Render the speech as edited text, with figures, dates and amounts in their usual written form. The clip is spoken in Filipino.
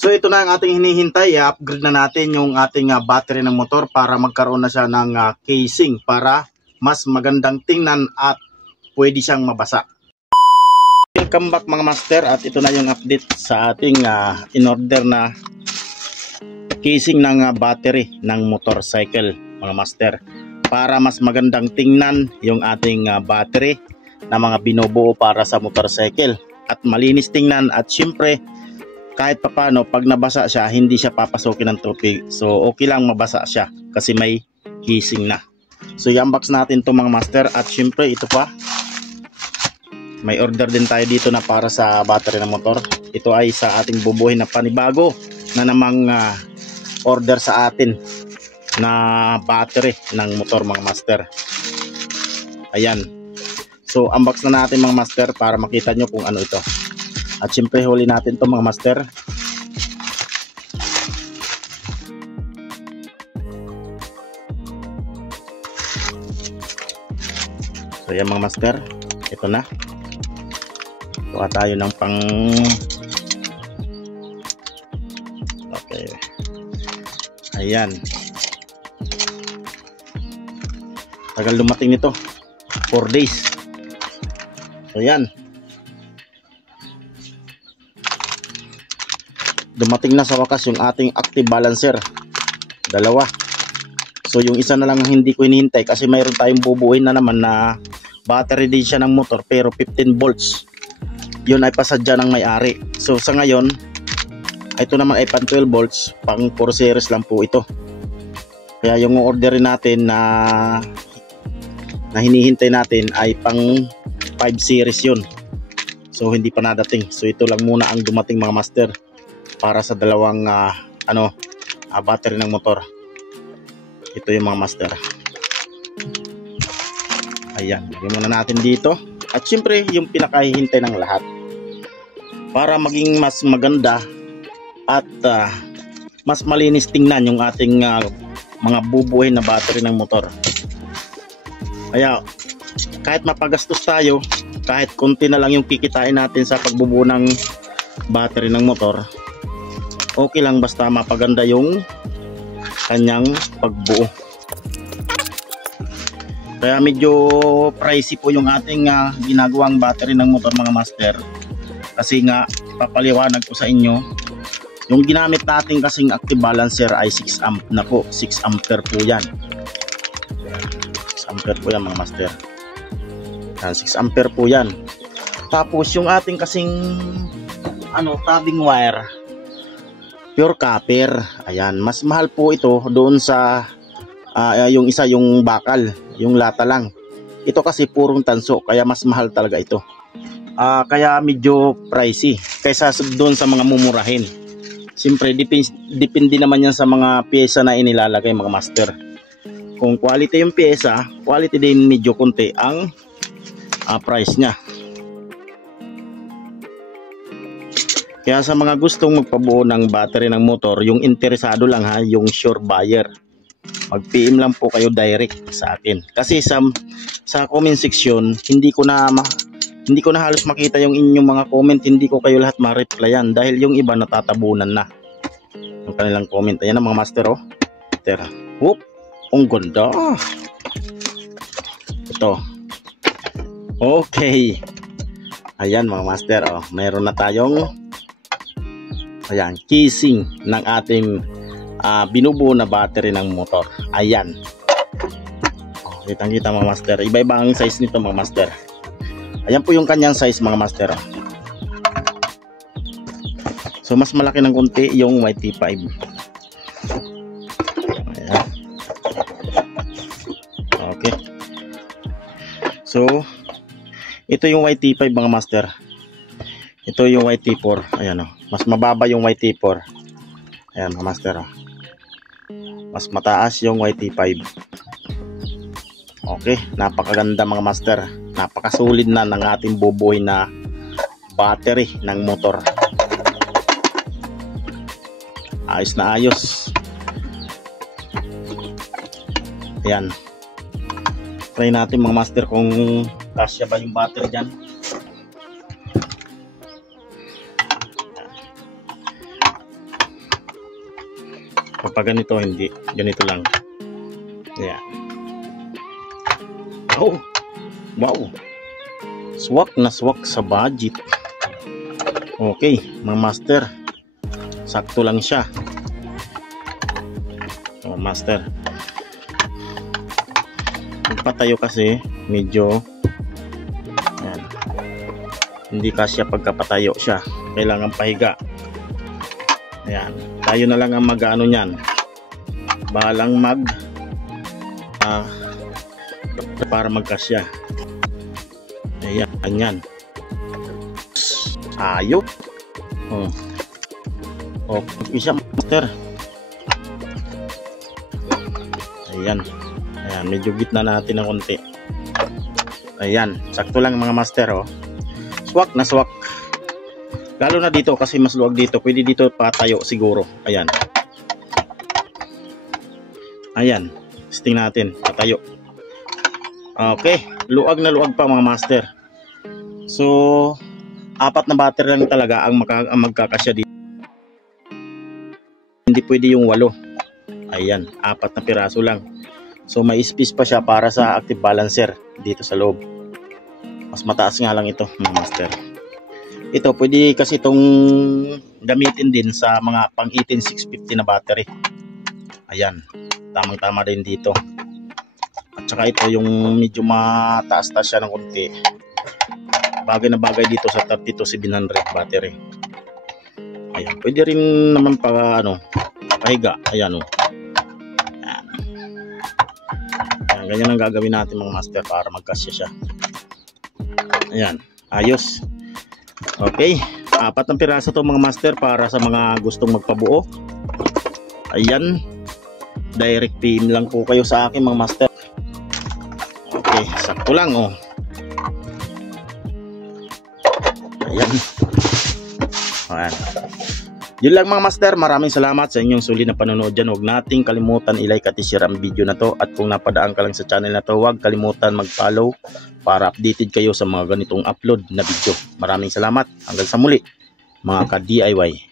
So ito na ang ating hinihintay, i-upgrade na natin yung ating battery ng motor para magkaroon na siya ng casing para mas magandang tingnan at pwede siyang mabasa. Welcome back mga master, at ito na yung update sa ating in-order na casing ng battery ng motorcycle mga master, para mas magandang tingnan yung ating battery na mga binubuo para sa motorcycle at malinis tingnan, at syempre kahit papano pag nabasa siya hindi siya papasukin ng tubig, so okay lang mabasa siya kasi may casing na. So i-unbox natin to mga master, at syempre ito pa, may order din tayo dito na para sa battery ng motor. Ito ay sa ating bubuhin na panibago na namang order sa atin na battery ng motor mga master. Ayan, so unbox na natin mga master para makita nyo kung ano ito. At syempre huli natin to mga master. So yan mga master, ito na. Kuha tayo ng pang okay. Ayan, tagal dumating nito, 4 days. So yan, dumating na sa wakas yung ating active balancer, dalawa. So yung isa na lang hindi ko hinihintay kasi mayroon tayong bubuuin na naman na battery din siya ng motor pero 15 volts. Yun ay pasadya ng may-ari. So sa ngayon, ito naman ay pang 12 volts, pang 4 series lang po ito. Kaya yung orderin natin na hinihintay natin ay pang 5 series yun. So hindi pa nadating. So ito lang muna ang dumating mga master para sa dalawang battery ng motor. Ito yung mga master. Ayan, lagyan muna natin dito. At syempre yung pinakahihintay ng lahat, para maging mas maganda at mas malinis tingnan yung ating mga bubuhay na battery ng motor. Kaya kahit mapagastos tayo, kahit konti na lang yung kikitain natin sa pagbubuo ng battery ng motor, okay lang basta mapaganda yung kanyang pagbuo. Kaya medyo pricey po yung ating ginagawang battery ng motor mga master, kasi nga papaliwanag ko sa inyo, yung ginamit natin kasing active balancer ay 6 amp na po, 6 ampere po yan. 6 ampere po yan mga master. 6 ampere po yan. Tapos yung ating kasing tabbing wire, pure copper. Ayan, mas mahal po ito doon sa yung isa, yung bakal, yung lata lang. Ito kasi purong tanso, kaya mas mahal talaga ito. Kaya medyo pricey kaysa doon sa mga mumurahin. Siyempre depende naman yan sa mga pyesa na inilalagay mga master. Kung quality yung pyesa, quality din medyo konti ang price nya. Kaya sa mga gustong magpabuo ng battery ng motor, yung interesado lang yung sure buyer, mag-PM lang po kayo direct sa akin. Kasi sa comment section, hindi ko na halos makita yung inyong mga comment, hindi ko kayo lahat ma-replyan dahil yung iba natatabunan na yung kanilang comment. Ayan na mga master, oh. Tera. Whoop, ang ganda. Ito. Okay. Ayan mga master, oh. Mayroon na tayong casing ng ating binubuo na battery ng motor. Ayan. Kitang-kita mga master. Iba-iba ang size nito mga master. Ayan po yung kanyang size mga master. So mas malaki ng konti yung YT5. Ayan. Okay. So ito yung YT5 mga master. Ito yung YT4. Ayan, oh. Mas mababa yung YT4. Ayan mga master, oh. Mas mataas yung YT5. Okay, napakaganda mga master. Napakasulit na ng ating bubuhay na battery ng motor. Ayos na ayos. Ayan. Try natin mga master kung kasya ba yung battery dyan. Kapag ganito, hindi. Ganito lang. Ayan. Oh! Wow! Swak na swak sa budget. Okay, mga master. Sakto lang siya. Oh, master. Pagpatayo kasi, medyo ayan, hindi kasya pagkapatayo siya. Kailangan pahiga. Ayan. Tayo na lang ang mag-ano niyan. Bahalang para magkasya. Ayan, ganyan. Ayok. Oh. Okay siya, master. Ayan. Ayan, medyo gitna natin ng konti. Ayan, sakto lang mga master, oh. Swak na swak. Lalo na dito kasi mas luwag dito. Pwede dito patayo siguro. Ayan. Ayan. Testing natin. Patayo. Okay. Luwag na luwag pa mga master. So, 4 na battery lang talaga ang magkakasya dito. Hindi pwede yung 8. Ayan. 4 na piraso lang. So, may space pa siya para sa active balancer dito sa loob. Mas mataas nga lang ito mga master. Ito, pwede kasi itong gamitin din sa mga pang 18650 na battery. Ayan. Tamang-tama din dito. At saka ito yung medyo mataas-taas siya ng konti. Bagay na bagay dito sa 32700 battery. Ayan. Pwede rin naman pahiga. Ayan o. Ayan. Ayan. Ganyan ang gagawin natin mga master para magkasya siya. Ayan. Ayos. Okay. 4 na piraso to mga master para sa mga gustong magpabuo. Ayan. Direct PM lang po kayo sa akin mga master. Okay, sakto lang oh. Ayan. Ayan. Yun lang mga master, maraming salamat sa inyong sulit na panonood dyan. Huwag nating kalimutan i-like at i-share ang video na to. At kung napadaan ka lang sa channel na to, huwag kalimutan mag-follow para updated kayo sa mga ganitong upload na video. Maraming salamat. Hanggang sa muli mga ka-DIY.